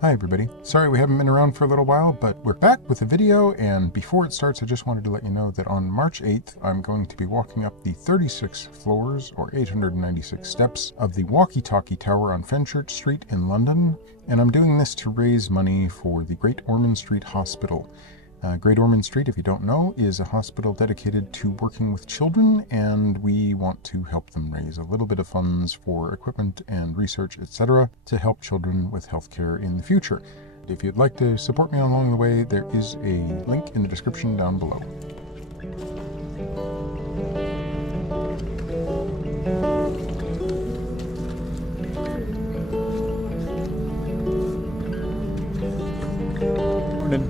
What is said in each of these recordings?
Hi everybody. Sorry we haven't been around for a little while, but we're back with a video, and before it starts I just wanted to let you know that on March 8th I'm going to be walking up the 36 floors or 896 steps of the Walkie Talkie Tower on Fenchurch Street in London, and I'm doing this to raise money for the Great Ormond Street Hospital. Great Ormond Street, if you don't know, is a hospital dedicated to working with children, and we want to help them raise a little bit of funds for equipment and research, etc., to help children with healthcare in the future. If you'd like to support me along the way, there is a link in the description down below.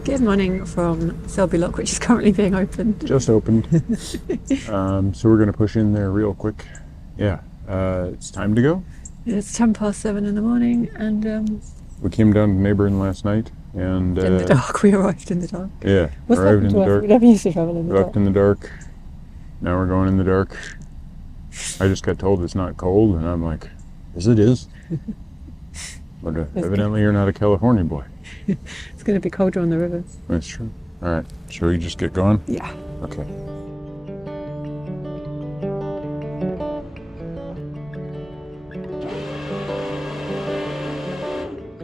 Good morning from Selby Lock, which is currently being opened. Just opened. So we're going to push in there real quick. Yeah, it's time to go. It's 7:10 in the morning, and we came down to Naburn last night, and in the dark. We arrived in the dark. Yeah, What's arrived in the dark. We never used to travel in the dark. Left in the dark. Now we're going in the dark. I just got told it's not cold, and I'm like, yes, it is. But evidently you're not a California boy. It's going to be colder on the rivers. That's true. All right, shall we just get going? Yeah. Okay.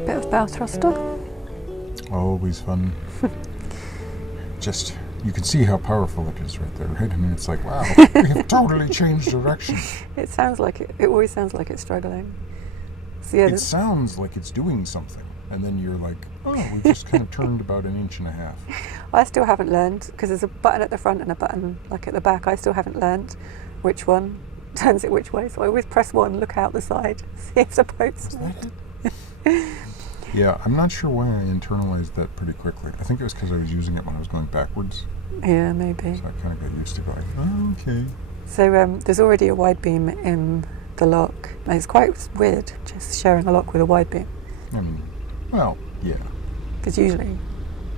Bit of bow thruster. Always fun. Just, you can see how powerful it is right there, right? I mean, it's like, wow, we have totally changed direction. It sounds like it always sounds like it's struggling. So yeah, it sounds like it's doing something, and then you're like, oh, we just kind of turned about 1.5 inches. I still haven't learned, because there's a button at the front and a button like at the back. I still haven't learned which one turns it which way. So I always press one, look out the side, see if the boat's Yeah, I'm not sure why I internalized that pretty quickly. I think it was because I was using it when I was going backwards. Yeah, maybe. So I kind of got used to going, oh, okay. So there's already a wide beam in the lock. And it's quite weird just sharing a lock with a wide beam. I mean, well, yeah. Because usually...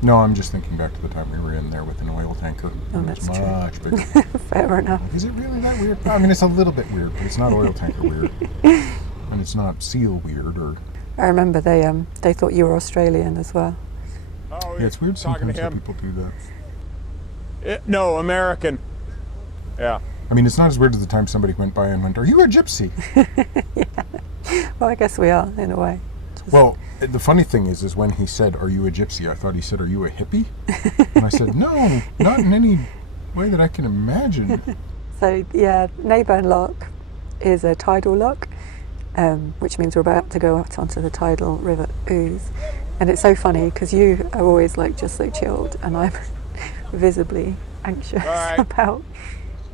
No, I'm just thinking back to the time we were in there with an oil tanker. Oh, that's much true. Bigger. Fair enough. Is it really that weird? I mean, it's a little bit weird, but it's not oil tanker weird. And it's not seal weird or... I remember they thought you were Australian as well. Oh, yeah, it's weird sometimes that people do that. No, American. Yeah. I mean, it's not as weird as the time somebody went by and went, are you a gypsy? Yeah. Well, I guess we are, in a way. Well, the funny thing is when he said, are you a gypsy, I thought he said, are you a hippie? And I said, no, not in any way that I can imagine. So, yeah, Naburn Lock is a tidal lock, which means we're about to go out onto the Tidal River Ouse. And it's so funny, because you are always, like, just so chilled, and I'm visibly anxious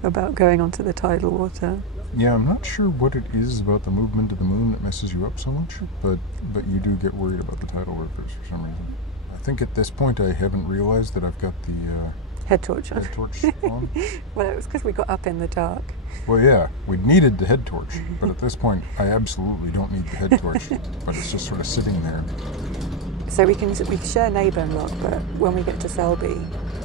about going onto the tidal water. Yeah, I'm not sure what it is about the movement of the moon that messes you up so much, but you do get worried about the tidal rivers for some reason. I think at this point I haven't realized that I've got the head torch on. Head torch on. Well, it was because we got up in the dark. Well, yeah, we needed the head torch, but at this point I absolutely don't need the head torch, but it's just sort of sitting there. So we can share Naburn Lock, but when we get to Selby,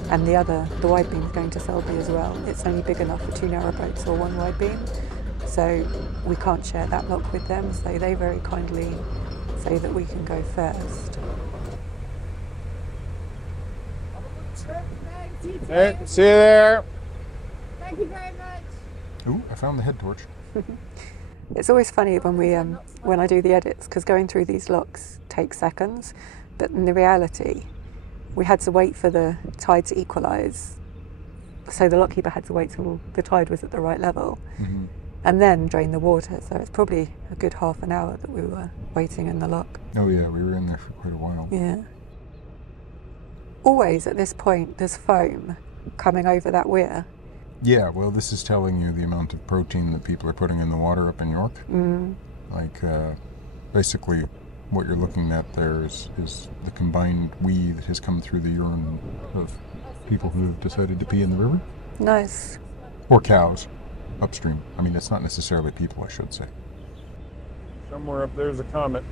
and the wide beam's going to Selby as well, it's only big enough for 2 narrowboats or 1 wide beam. So we can't share that lock with them, so they very kindly say that we can go first. Hey, see you there. Thank you very much. Ooh, I found the head torch. It's always funny when I do the edits, because going through these locks takes seconds, but in the reality, we had to wait for the tide to equalise. So the lockkeeper had to wait till the tide was at the right level. Mm-hmm. And then drain the water, so it's probably a good half an hour that we were waiting in the lock. Oh yeah, we were in there for quite a while. Yeah. Always at this point there's foam coming over that weir. Yeah, well, this is telling you the amount of protein that people are putting in the water up in York. Mm. Like, basically what you're looking at there is the combined wee that has come through the urine of people who have decided to pee in the river. Nice. Or cows. Upstream. I mean, it's not necessarily people, I should say. Somewhere up there's a comet.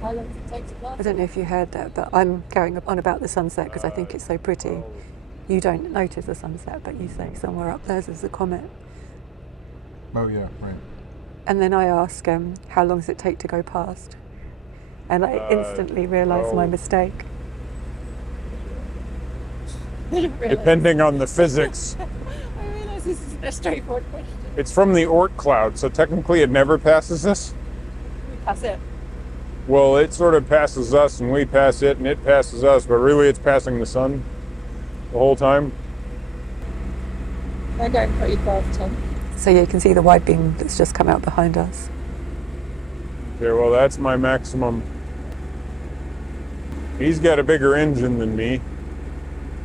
How long does it take to fly? I don't know if you heard that, but I'm going on about the sunset because I think it's so pretty. You don't notice the sunset, but you say somewhere up there's a comet. Oh yeah, right. And then I ask, how long does it take to go past? And I instantly realised my mistake. Depending on the physics. I realise this is a straightforward question. It's from the Oort cloud, so technically it never passes us. We pass it. Well, it sort of passes us and we pass it and it passes us, but really it's passing the sun the whole time. They're going pretty fast, Tom. So you can see the wide beam that's just come out behind us. Okay, well that's my maximum. He's got a bigger engine than me.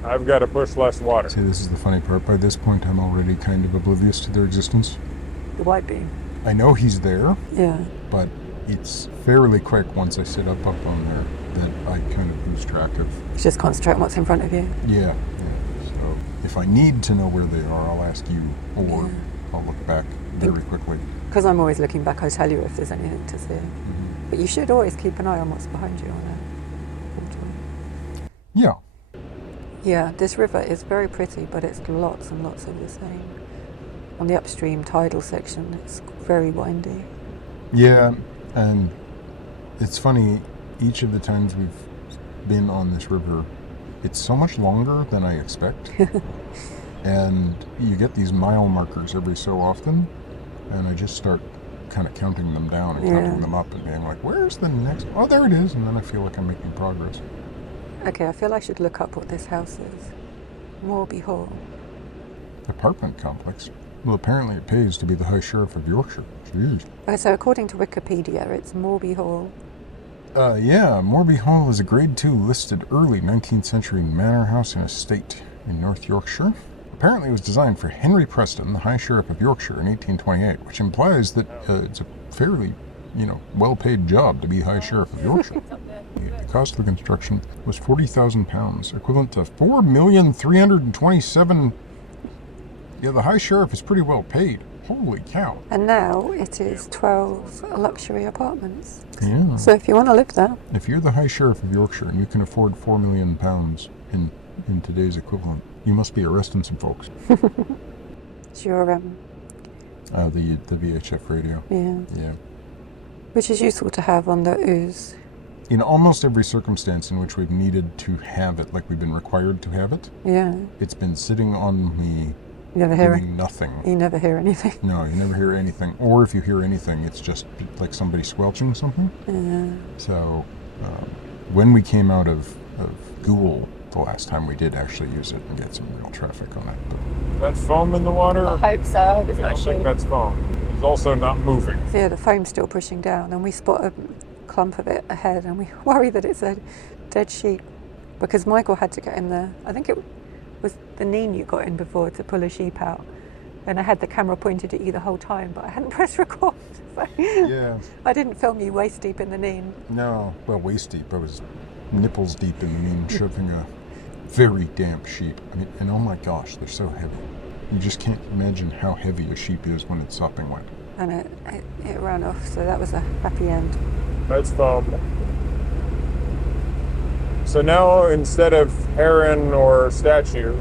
I've got to push less water. See, this is the funny part. By this point, I'm already kind of oblivious to their existence. The wide beam. I know he's there, Yeah. but it's fairly quick once I sit up on there that I kind of lose track of. Just concentrate on what's in front of you. Yeah. So if I need to know where they are, I'll ask you, or I'll look back very quickly. Because I'm always looking back, I'll tell you if there's anything to see. But you should always keep an eye on what's behind you on it. Yeah. Yeah, this river is very pretty, but it's lots and lots of the same. On the upstream tidal section, it's very windy. Yeah, and it's funny, each of the times we've been on this river, it's so much longer than I expect. And you get these mile markers every so often, and I just start kind of counting them down and counting them up and being like, where's the next? Oh, there it is. And then I feel like I'm making progress. Okay, I feel I should look up what this house is. Morby Hall. Apartment complex. Well, apparently it pays to be the High Sheriff of Yorkshire. Jeez. Okay, so according to Wikipedia, it's Morby Hall. Yeah, Morby Hall is a Grade 2 listed early 19th century manor house and estate in North Yorkshire. Apparently it was designed for Henry Preston, the High Sheriff of Yorkshire in 1828, which implies that it's a fairly, well-paid job to be High Sheriff of Yorkshire. The cost of the construction was £40,000, equivalent to $4,327,000. Yeah, the High Sheriff is pretty well paid. Holy cow. And now it is 12 luxury apartments. Yeah. So if you want to live there. If you're the High Sheriff of Yorkshire and you can afford £4 million in today's equivalent, you must be arresting some folks. It's your, the VHF radio. yeah. Which is useful to have on the ooze. In almost every circumstance in which we've needed to have it, like we've been required to have it, it's been sitting on me You never hear doing nothing. You never hear anything. No, you never hear anything. Or if you hear anything, it's just like somebody squelching something. Yeah. So when we came out of Goole, the last time we did actually use it and get some real traffic on it. But That's foam in the water? I hope so. I hope it's I not don't think sheep. that's foam. It's also not moving. So yeah, the foam's still pushing down, and we spot a clump of it ahead, and we worry that it's a dead sheep, because Michael had to get in there. I think it was the Neen you got in before to pull a sheep out, and I had the camera pointed at you the whole time, but I hadn't pressed record, so yeah, I didn't film you waist deep in the Neen. no, well, waist deep. I was nipples deep in the mean, shoving a very damp sheep. I mean, and oh my gosh, they're so heavy. You just can't imagine how heavy a sheep is when it's sopping wet. And it ran off, so that was a happy end. That's foam. So now instead of heron or statue,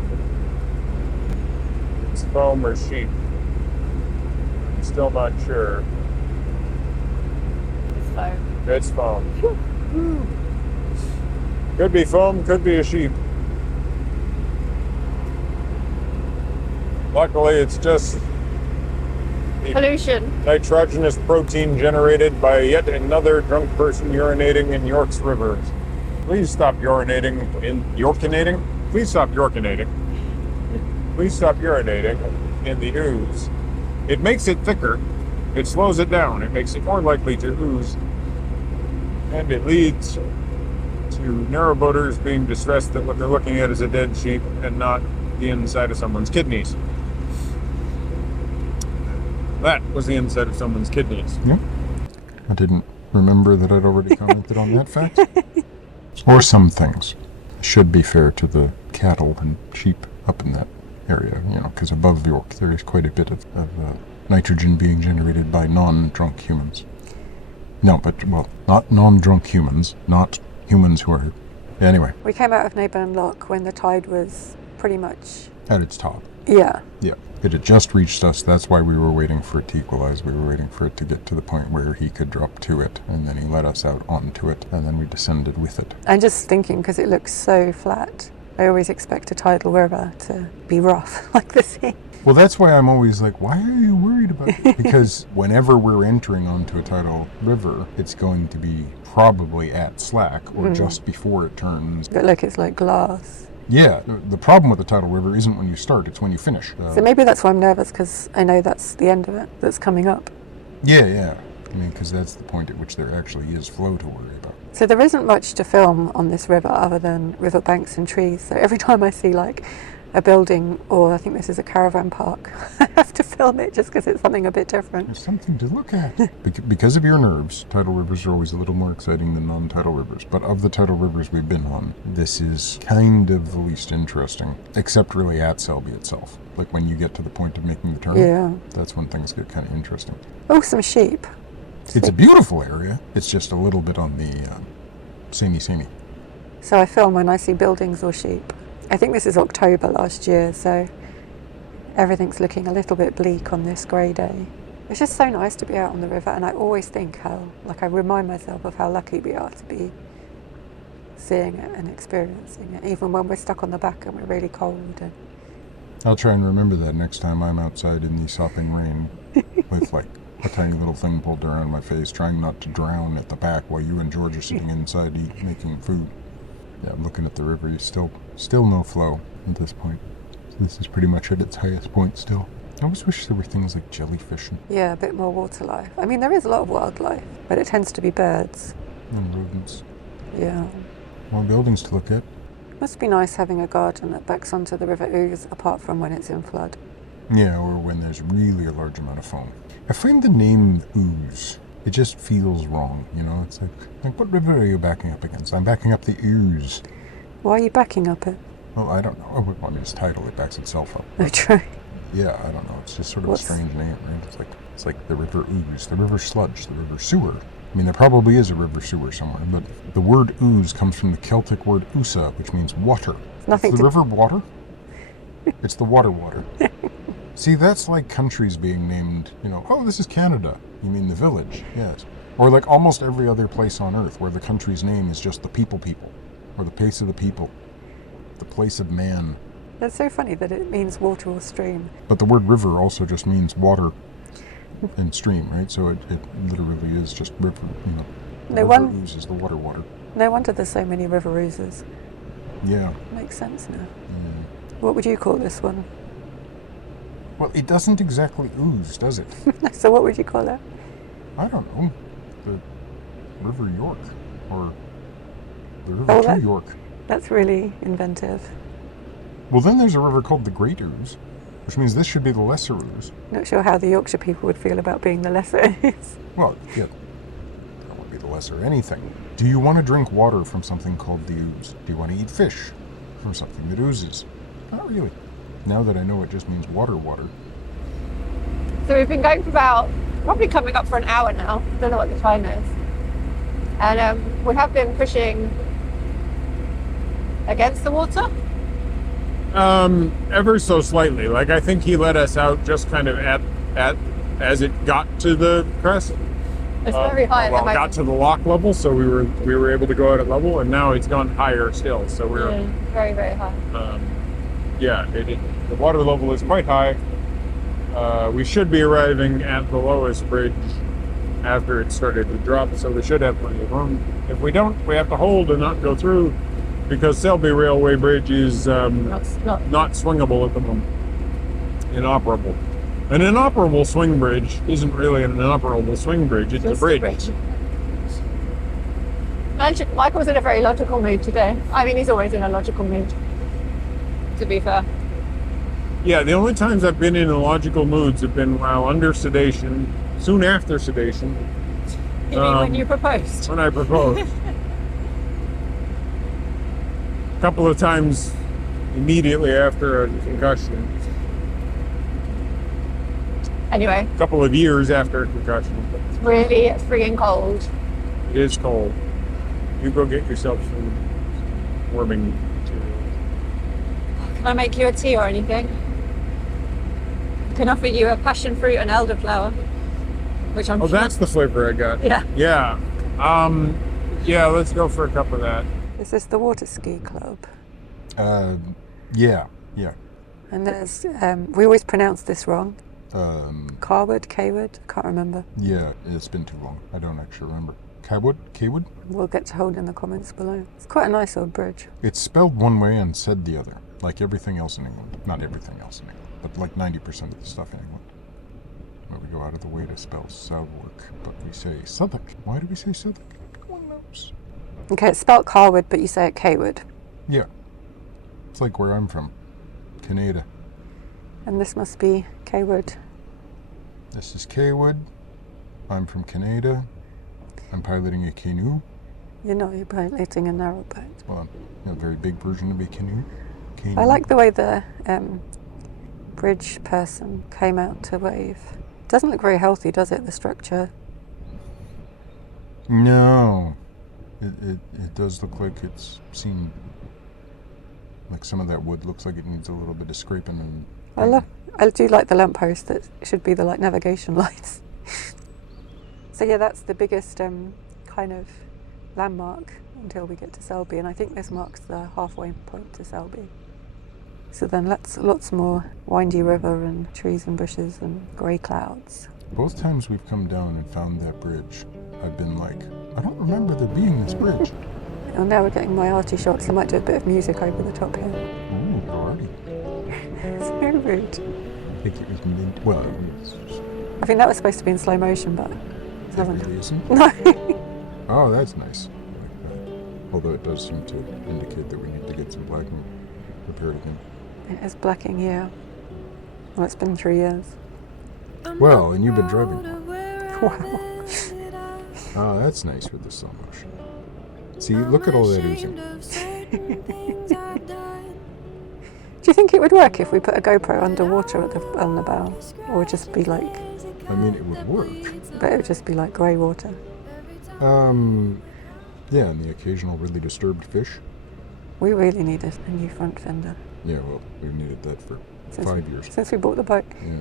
it's foam or sheep. I'm still not sure. It's foam. It's foam. Could be foam, could be a sheep. Luckily, it's just Pollution. nitrogenous protein generated by yet another drunk person urinating in York's River. Please stop urinating Yorkinating? Please stop Yorkinating. Please stop urinating in the ooze. It makes it thicker. It slows it down. It makes it more likely to ooze. And it leads to narrowboaters being distressed that what they're looking at is a dead sheep and not the inside of someone's kidneys. That was the inside of someone's kidneys. Yep. I didn't remember that I'd already commented on that fact. Or some things. Should be fair to the cattle and sheep up in that area, because above York there is quite a bit of nitrogen being generated by non-drunk humans. No, but, well, not non-drunk humans, not humans who are... Anyway. We came out of Naburn Lock when the tide was pretty much... At its top. Yeah. Yeah. It had just reached us. That's why we were waiting for it to equalize. We were waiting for it to get to the point where he could drop to it, and then he let us out onto it, and then we descended with it. I'm just thinking, because it looks so flat, I always expect a tidal river to be rough, like the sea. Well, that's why I'm always like, why are you worried about it? Because whenever we're entering onto a tidal river, it's going to be probably at slack or just before it turns. But look, it's like glass. Yeah, the problem with the tidal river isn't when you start, it's when you finish. So maybe that's why I'm nervous, because I know that's the end of it, that's coming up. Yeah. I mean, because that's the point at which there actually is flow to worry about. So there isn't much to film on this river other than riverbanks and trees. So every time I see like a building, or I think this is a caravan park, I have to film it just because it's something a bit different. There's something to look at. Because of your nerves, tidal rivers are always a little more exciting than non-tidal rivers. But of the tidal rivers we've been on, this is kind of the least interesting, except really at Selby itself. Like when you get to the point of making the turn, that's when things get kind of interesting. Oh, some sheep. It's a beautiful area. It's just a little bit on the samey. So I film when I see buildings or sheep. I think this is October last year, so everything's looking a little bit bleak on this grey day. It's just so nice to be out on the river, and I always think how, like, I remind myself of how lucky we are to be seeing it and experiencing it, even when we're stuck on the back and we're really cold. And I'll try and remember that next time I'm outside in the sopping rain with like a tiny little thing pulled around my face, trying not to drown at the back while you and George are sitting inside making food. Yeah, I'm looking at the river. You still no flow at this point. So this is pretty much at its highest point still. I always wish there were things like jellyfish yeah, a bit more water life. I mean, there is a lot of wildlife, but it tends to be birds. and rodents. Yeah. More buildings to look at. Must be nice having a garden that backs onto the River Ouse, apart from when it's in flood. Yeah, or when there's really a large amount of foam. I find the name Ouse, it just feels wrong, you know? It's like what river are you backing up against? I'm backing up the Ouse. Why are you backing up it? Well, I don't know. I wouldn't want to just title it backs itself up. Oh, true. Yeah, I don't know. It's just sort of a strange name, right? It's like the River Ouse, the River Sludge, the River Sewer. I mean, there probably is a river sewer somewhere, but the word ooze comes from the Celtic word ousa, which means water. Nothing It's the to... river water? It's the water. See, that's like countries being named, you know, oh, this is Canada. You mean the village, yes. Or like almost every other place on earth where the country's name is just the people, or the pace of the people, the place of man. That's so funny that it means water or stream. But the word river also just means water and stream, right? So it literally is just river, you know. River ooze is the water. No wonder there's so many river oozes. Yeah. Makes sense now. What would you call this one? Well, it doesn't exactly ooze, does it? So what would you call it? I don't know. The River York, or the River to York. That's really inventive. Well, then there's a river called the Great Ouse, which means this should be the Lesser Ouse. Not sure how the Yorkshire people would feel about being the lesser Ouse. Well, yeah, that would be the lesser anything. Do you want to drink water from something called the ooze? Do you want to eat fish from something that oozes? Not really. Now that I know it just means water. So we've been going for probably coming up for an hour now. Don't know what the time is. And we have been pushing against the water. Ever so slightly. Like, I think he let us out just kind of at as it got to the crest. It's very high. Well, it got to the lock level, so we were able to go out at level, and now it's gone higher still. So we're very, very high. The water level is quite high. We should be arriving at the lowest bridge after it started to drop, so we should have plenty of room. If we don't, we have to hold and not go through, because Selby Railway Bridge is not swingable at the moment. Inoperable. An inoperable swing bridge isn't really an inoperable swing bridge, it's a bridge. Michael's in a very logical mood today. I mean, he's always in a logical mood, to be fair. Yeah, the only times I've been in illogical moods have been while under sedation, soon after sedation. You mean when you proposed? When I proposed. A couple of times immediately after a concussion. Anyway. A couple of years after a concussion. It's really freaking cold. It is cold. You go get yourself some warming material. Can I make you a tea or anything? can offer you a passion fruit and elderflower, which I'm Oh, that's the flavor I got. Yeah. Yeah. Yeah, let's go for a cup of that. Is this the water ski club? Yeah. And there's, we always pronounce this wrong. Carwood, Kaywood, can't remember. Yeah, it's been too long. I don't actually remember. Kaywood? We'll get to hold in the comments below. It's quite a nice old bridge. It's spelled one way and said the other, like everything else in England. Not everything else in England, but like 90% of the stuff in England. But we go out of the way to spell Southwark, but we say Southwark. Why do we say Southwark? One knows. Okay, it's spelled Carwood, but you say it Kaywood. Yeah. It's like where I'm from, Canada. And this must be Kaywood. This is Kaywood. I'm from Canada. I'm piloting a canoe. You're not, you're piloting a narrowboat. Well, I'm a very big version of a canoe. I like the way the bridge person came out to wave. Doesn't look very healthy, does it, the structure? No. It does look like it's seen, like some of that wood looks like it needs a little bit of scraping. And I do like the lamppost that should be the like navigation lights. So yeah, that's the biggest kind of landmark until we get to Selby, and I think this marks the halfway point to Selby. So then lots more windy river and trees and bushes and grey clouds. Both times we've come down and found that bridge, I've been like, I don't remember there being this bridge. And now we're getting my arty shots. I might do a bit of music over the top here. Ooh, arty. It's very rude. I think it was meant, well, I think that was supposed to be in slow motion, but it it hasn't. really isn't. No. Oh, that's nice. I like that. Although it does seem to indicate that we need to get some blacking repaired again. It is blacking, yeah. Well, it's been 3 years. Well, and you've been driving. Wow. Oh, that's nice with the slow motion. See, look at all that oozing. Do you think it would work if we put a GoPro underwater on the bow? Or just be like... I mean, it would work. But it would just be like grey water. Yeah, and the occasional really disturbed fish. We really need a new front fender. Yeah, well, we've needed that for 5 years. Since we bought the boat. Yeah.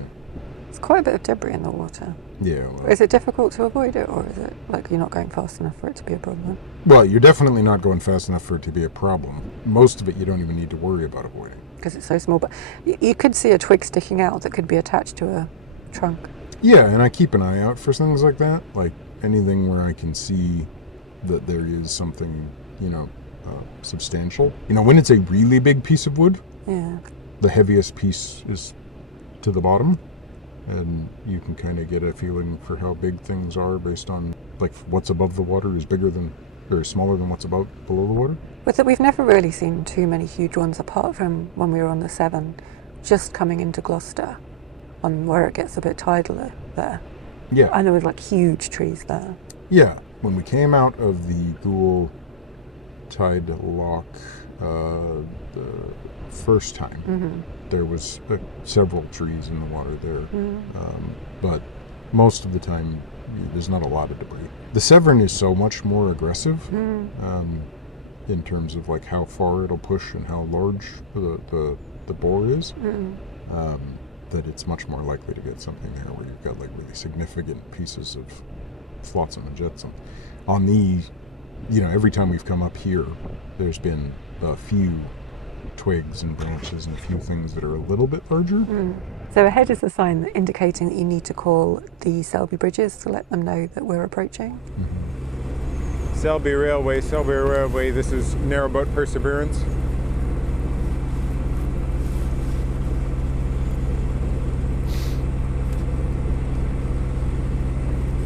It's quite a bit of debris in the water. Yeah, well... Is it difficult to avoid it, or is it like you're not going fast enough for it to be a problem? Well, you're definitely not going fast enough for it to be a problem. Most of it you don't even need to worry about avoiding. Because it's so small, but you could see a twig sticking out that could be attached to a trunk. Yeah, and I keep an eye out for things like that. Like anything where I can see that there is something, substantial. When it's a really big piece of wood, Yeah. the heaviest piece is to the bottom, and you can kind of get a feeling for how big things are based on, like, what's above the water is bigger than, or smaller than what's below the water. But we've never really seen too many huge ones apart from when we were on the Severn, just coming into Gloucester, on where it gets a bit tidal there. Yeah. And there was like huge trees there. Yeah. When we came out of the Goole Tide Lock the first time, there was several trees in the water there. But most of the time, there's not a lot of debris. The Severn is so much more aggressive in terms of like how far it'll push and how large the bore is, that it's much more likely to get something there where you've got like really significant pieces of flotsam and jetsam. On these, every time we've come up here, there's been a few twigs and branches and a few things that are a little bit larger. So ahead is a sign indicating that you need to call the Selby bridges to let them know that we're approaching. Selby Railway, this is Narrowboat Perseverance.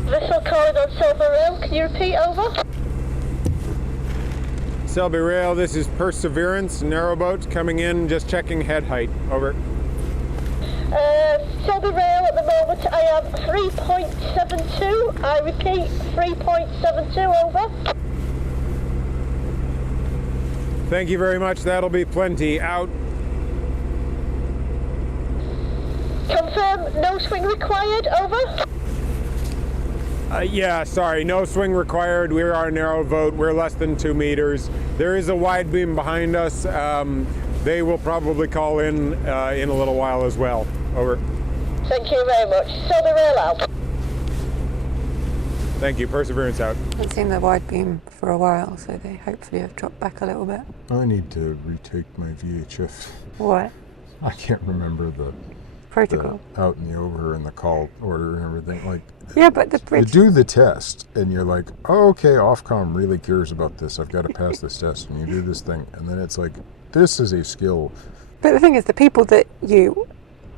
Vessel calling on Selby Rail, can you repeat, over? Selby Rail, this is Perseverance, Narrowboat, coming in, just checking head height, over. Selby Rail, at the moment I am 3.72, I repeat 3.72, over. Thank you very much, that'll be plenty, out. Confirm, no swing required, over. Yeah, sorry, no swing required. We are a narrowboat. We're less than 2 meters. There is a wide beam behind us. They will probably call in a little while as well. Over. Thank you very much. Selby rail out. Thank you. Perseverance out. I haven't seen the wide beam for a while, so they hopefully have dropped back a little bit. I need to retake my VHF. What? I can't remember the Protocol. out and the over and the call order and everything. Like, Yeah, but the you bridge. do the test and you're like, oh, okay, Ofcom really cares about this. I've got to pass this test. And you do this thing. And then it's like, this is a skill. But the thing is, the people that you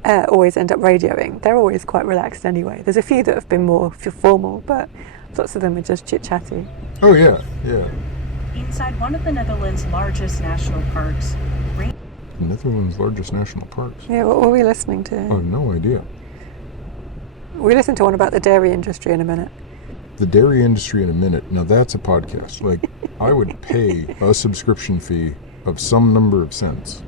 always end up radioing, they're always quite relaxed anyway. There's a few that have been more formal, but lots of them are just chit-chatty. Oh, yeah, yeah. Inside one of the Netherlands' largest national parks. The Netherlands' largest national parks. Yeah, what were we listening to? I have no idea. We listened to one about the dairy industry in a minute. The dairy industry in a minute. Now that's a podcast. Like, I would pay a subscription fee of some number of cents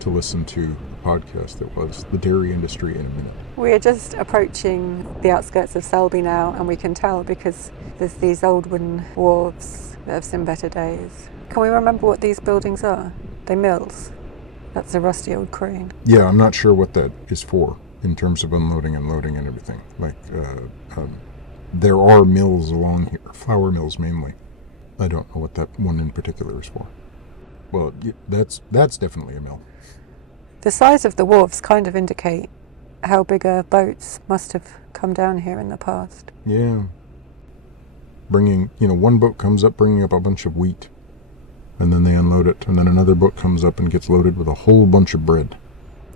to listen to a podcast that was the dairy industry in a minute. We are just approaching the outskirts of Selby now, and we can tell because there's these old wooden wharves that have seen better days. Can we remember what these buildings are? They're mills. That's a rusty old crane. Yeah, I'm not sure what that is for in terms of unloading and loading and everything. Like, there are mills along here, flour mills mainly. I don't know what that one in particular is for. Well, that's definitely a mill. The size of the wharves kind of indicate how bigger boats must have come down here in the past. Yeah. Bringing, one boat comes up bringing up a bunch of wheat, and then they unload it, and then another boat comes up and gets loaded with a whole bunch of bread.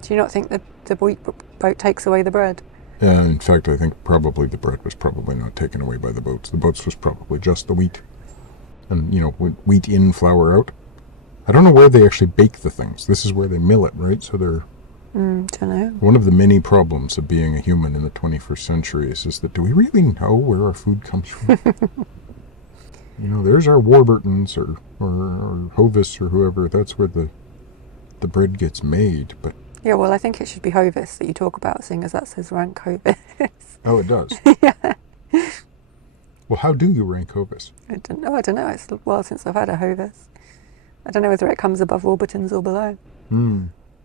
Do you not think that the wheat boat takes away the bread? In fact, I think probably the bread was probably not taken away by the boats. The boats was probably just the wheat. And, wheat in, flour out. I don't know where they actually bake the things. This is where they mill it, right? So they're... don't know. One of the many problems of being a human in the 21st century is that do we really know where our food comes from? There's our Warburtons or Hovis or whoever. That's where the bread gets made, but... Yeah, well, I think it should be Hovis that you talk about, seeing as that says rank Hovis. Oh, it does? Yeah. Well, how do you rank Hovis? I don't know. It's a while since I've had a Hovis. I don't know whether it comes above Warburtons or below.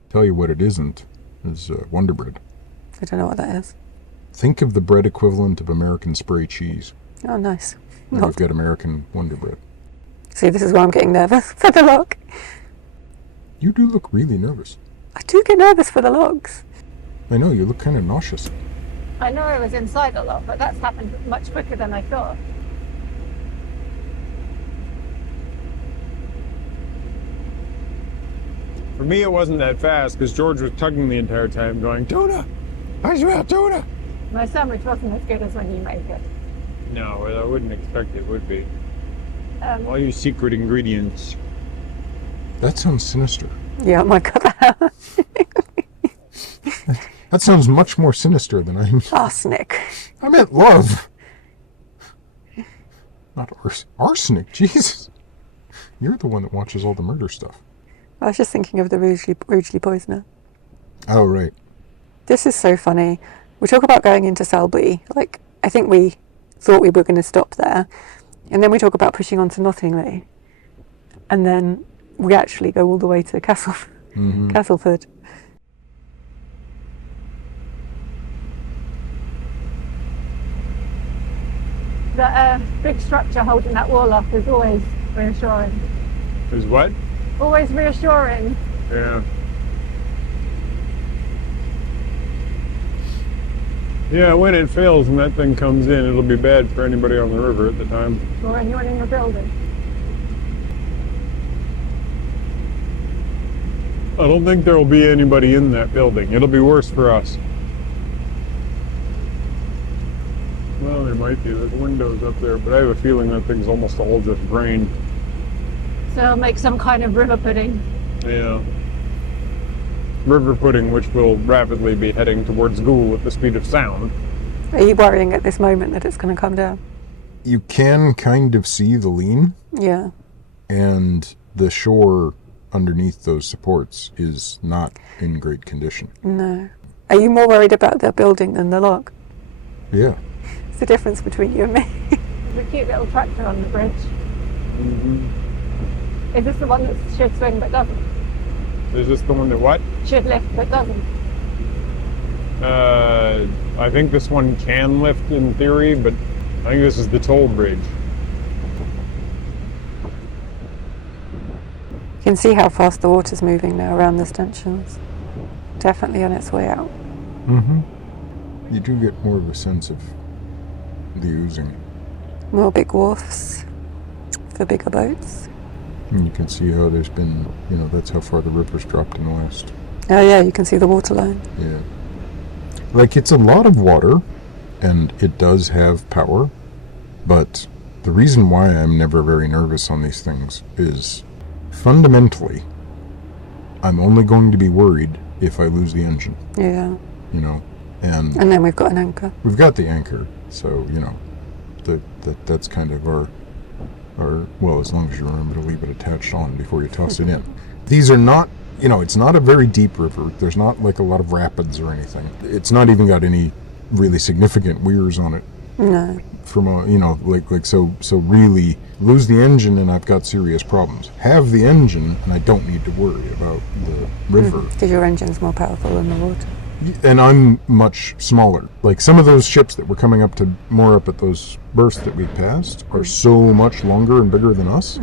Tell you what it isn't is Wonder Bread. I don't know what that is. Think of the bread equivalent of American spray cheese. Oh, nice. And we've got American Wonder Bread. See, this is why I'm getting nervous for the lock. You do look really nervous. I do get nervous for the locks. I know, you look kind of nauseous. I know I was inside a lot, but that's happened much quicker than I thought. For me, it wasn't that fast because George was tugging the entire time, going, "Tuna! I smell tuna!" My sandwich wasn't as good as when you make it. No, I wouldn't expect it would be. Um, All you secret ingredients. That sounds sinister. Yeah, oh my God. That sounds much more sinister than Arsenic. I meant love. Not arsenic, Jesus. You're the one that watches all the murder stuff. I was just thinking of the Rougeley Poisoner. Oh, right. This is so funny. We talk about going into Selby. Like, I think we thought we were going to stop there. And then we talk about pushing on to Nottingley. And then we actually go all the way to Castleford. the big structure holding that wall up is always reassuring. Is what? Always reassuring. Yeah. Yeah, when it fails and that thing comes in, it'll be bad for anybody on the river at the time. Or anyone in your building. I don't think there will be anybody in that building. It'll be worse for us. Well, there might be. There's windows up there, but I have a feeling that thing's almost all just grain. So make some kind of river pudding. Yeah. River pudding, which will rapidly be heading towards Goole at the speed of sound. Are you worrying at this moment that it's going to come down? You can kind of see the lean, Yeah. and the shore underneath those supports is not in great condition. No. Are you more worried about the building than the lock? Yeah. It's the difference between you and me. There's a cute little tractor on the bridge. Mm-hmm. Is this the one that should swing but doesn't? Is this the one that what? Should lift but doesn't? I think this one can lift in theory, but I think this is the toll bridge. You can see how fast the water's moving now around the stanchions. Definitely on its way out. Mm-hmm. You do get more of a sense of the oozing. More big wharfs for bigger boats. And you can see how there's been, you know, that's how far the river's dropped in the west. Oh yeah, you can see the water line. Yeah. Like, it's a lot of water, and it does have power, but the reason why I'm never very nervous on these things is, fundamentally, I'm only going to be worried if I lose the engine. Yeah. You know, and then we've got an anchor. We've got the anchor, so, you know, that's kind of our, well, as long as you remember to leave it attached on before you toss it in. These are not, you know, it's not a very deep river. There's not like a lot of rapids or anything. It's not even got any really significant weirs on it. No. From a, you know, so really lose the engine and I've got serious problems. Have the engine and I don't need to worry about the river. Because your engine's more powerful than the water. And I'm much smaller. Like, some of those ships that were coming up to more up at those berths that we passed are so much longer and bigger than us.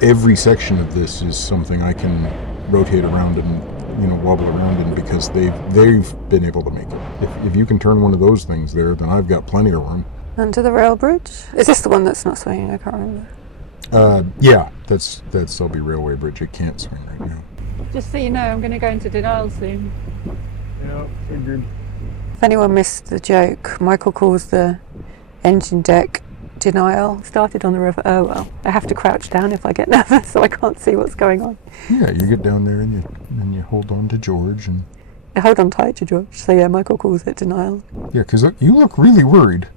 Every section of this is something I can rotate around and, you know, wobble around in, because they've been able to make it. If you can turn one of those things there, then I've got plenty of room. Under the rail bridge? Is this the one that's not swinging? I can't remember. Yeah, that's Selby Railway Bridge. It can't swing right now. Just so you know, I'm going to go into denial soon. Yeah, figured. If anyone missed the joke, Michael calls the engine deck denial. Started on the river. Oh well, I have to crouch down if I get nervous, so I can't see what's going on. Yeah, you get down there and you hold on to George and... I hold on tight to George. So yeah, Michael calls it denial. Yeah, because you look really worried.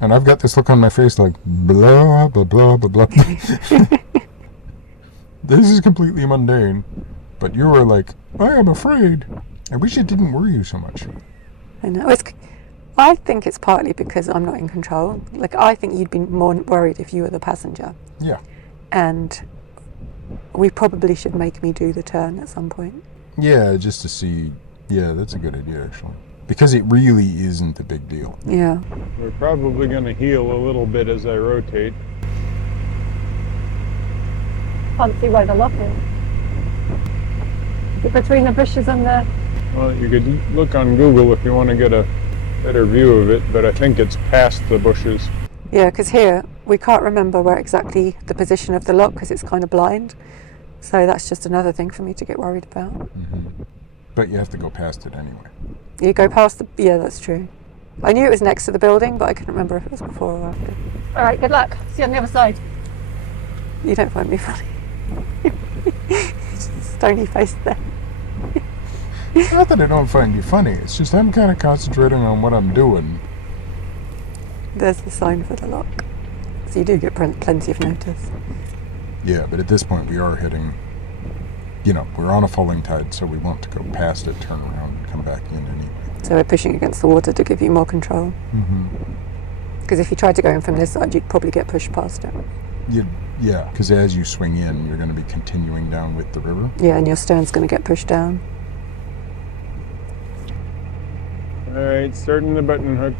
And I've got this look on my face like, blah, blah, blah, blah, blah. This is completely mundane. But you were like, I am afraid. I wish it didn't worry you so much. I know. I think it's partly because I'm not in control. Like, I think you'd be more worried if you were the passenger. Yeah. And we probably should make me do the turn at some point. Yeah, just to see. Yeah, that's a good idea, actually. Because it really isn't a big deal. Yeah. We're probably going to heel a little bit as I rotate. Can't see where the lock is. Is it between the bushes and the... Well, you could look on Google if you want to get a better view of it, but I think it's past the bushes. Yeah, because here we can't remember where exactly the position of the lock because it's kind of blind. So that's just another thing for me to get worried about. Mm-hmm. But you have to go past it anyway. You go past the... Yeah, that's true. I knew it was next to the building, but I couldn't remember if it was before or after. All right, good luck. See you on the other side. You don't find me funny. Stony face there. Not that I don't find you funny, it's just I'm kind of concentrating on what I'm doing. There's the sign for the lock. So you do get plenty of notice. Yeah, but at this point we are heading, you know, we're on a falling tide, so we want to go past it, turn around, and come back in anyway. So we're pushing against the water to give you more control. Because if you tried to go in from this side, you'd probably get pushed past it. Yeah, because as you swing in, you're going to be continuing down with the river. Yeah, and your stern's going to get pushed down. All right, starting the button hook.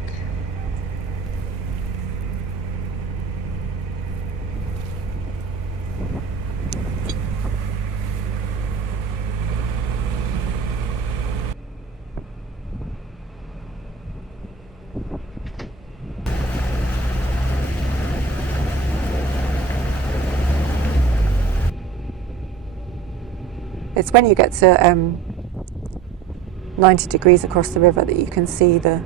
It's when you get to 90 degrees across the river that you can see the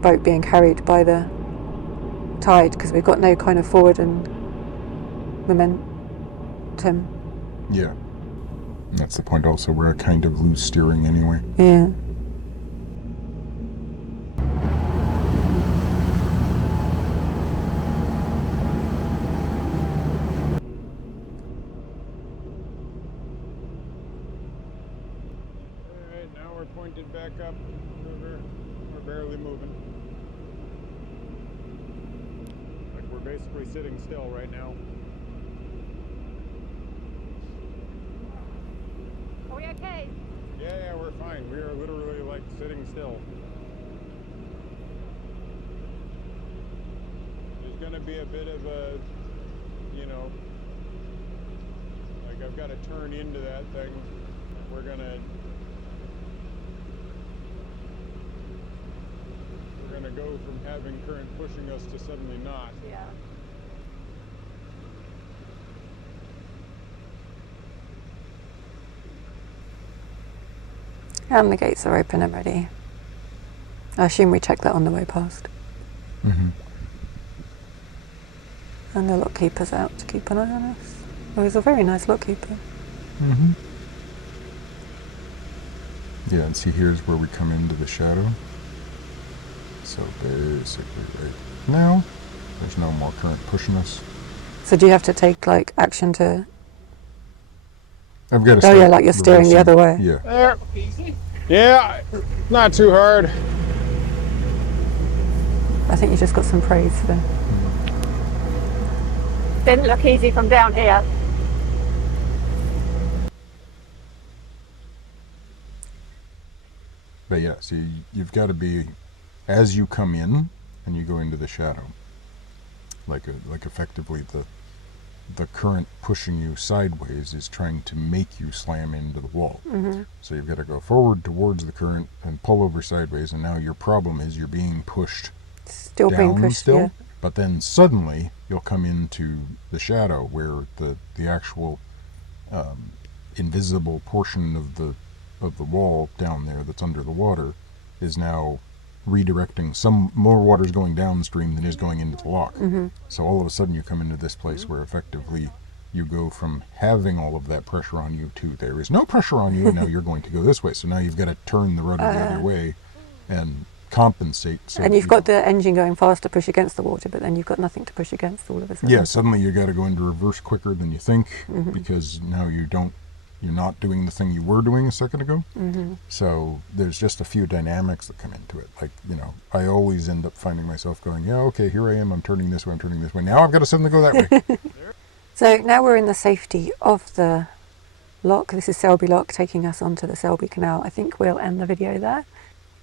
boat being carried by the tide, because we've got no kind of forward and momentum. Yeah. And that's the point also, we're kind of loose steering anyway. Yeah. Pointed back up river. We're barely moving. Like we're basically sitting still right now. Are we okay? Yeah. Yeah, we're fine. We are literally like sitting still. There's gonna be a bit of a, you know, like I've got to turn into that thing. We're gonna go from having current pushing us to suddenly not. Yeah. And the gates are open and ready. I assume we checked that on the way past. Mm-hmm. And the lockkeeper's out to keep an eye on us. Oh, he's a very nice lockkeeper. Mm-hmm. Yeah, and see, here's where we come into the shadow. So basically right now, there's no more current pushing us. So do you have to take like action to... I've got to Oh yeah, like you're steering the other way. Yeah. There. Yeah, not too hard. I think you just got some praise for... Didn't look easy from down here. But yeah, see, you've got to be, as you come in and you go into the shadow, like effectively the current pushing you sideways is trying to make you slam into the wall. Mm-hmm. So you've got to go forward towards the current and pull over sideways, and now your problem is you're being pushed Still down being pushed, still, yeah. but then suddenly you'll come into the shadow where the actual invisible portion of the wall down there that's under the water is now redirecting. Some more water's going downstream than is going into the lock. Mm-hmm. So all of a sudden you come into this place where effectively you go from having all of that pressure on you to there is no pressure on you, and now you're going to go this way. So now you've got to turn the rudder the other way and compensate. So And you've got the engine going fast to push against the water, but then you've got nothing to push against all of a sudden. Yeah, suddenly you got to go into reverse quicker than you think, Mm-hmm. because now you're not doing the thing you were doing a second ago. Mm-hmm. So there's just a few dynamics that come into it. Like, you know, I always end up finding myself going, yeah, okay, here I am, I'm turning this way, I'm turning this way. Now I've got to suddenly go that way. So now we're in the safety of the lock. This is Selby Lock taking us onto the Selby Canal. I think we'll end the video there,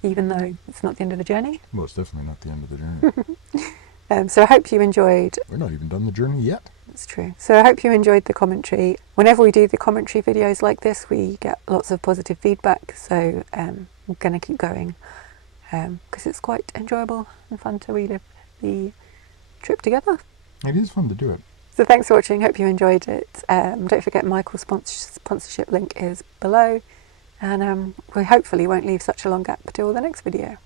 even though it's not the end of the journey. Well, it's definitely not the end of the journey. So I hope you enjoyed. We're not even done the journey yet. That's true. So I hope you enjoyed the commentary. Whenever we do the commentary videos like this, we get lots of positive feedback. So we're going to keep going because it's quite enjoyable and fun to relive the trip together. It is fun to do it. So thanks for watching. Hope you enjoyed it. Don't forget Michael's sponsorship link is below. And we hopefully won't leave such a long gap till the next video.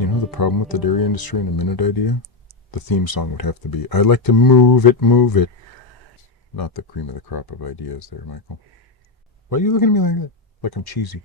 You know the problem with the dairy industry and a minute idea? The theme song would have to be, I like to move it, move it. Not the cream of the crop of ideas there, Michael. Why are you looking at me like that? Like I'm cheesy.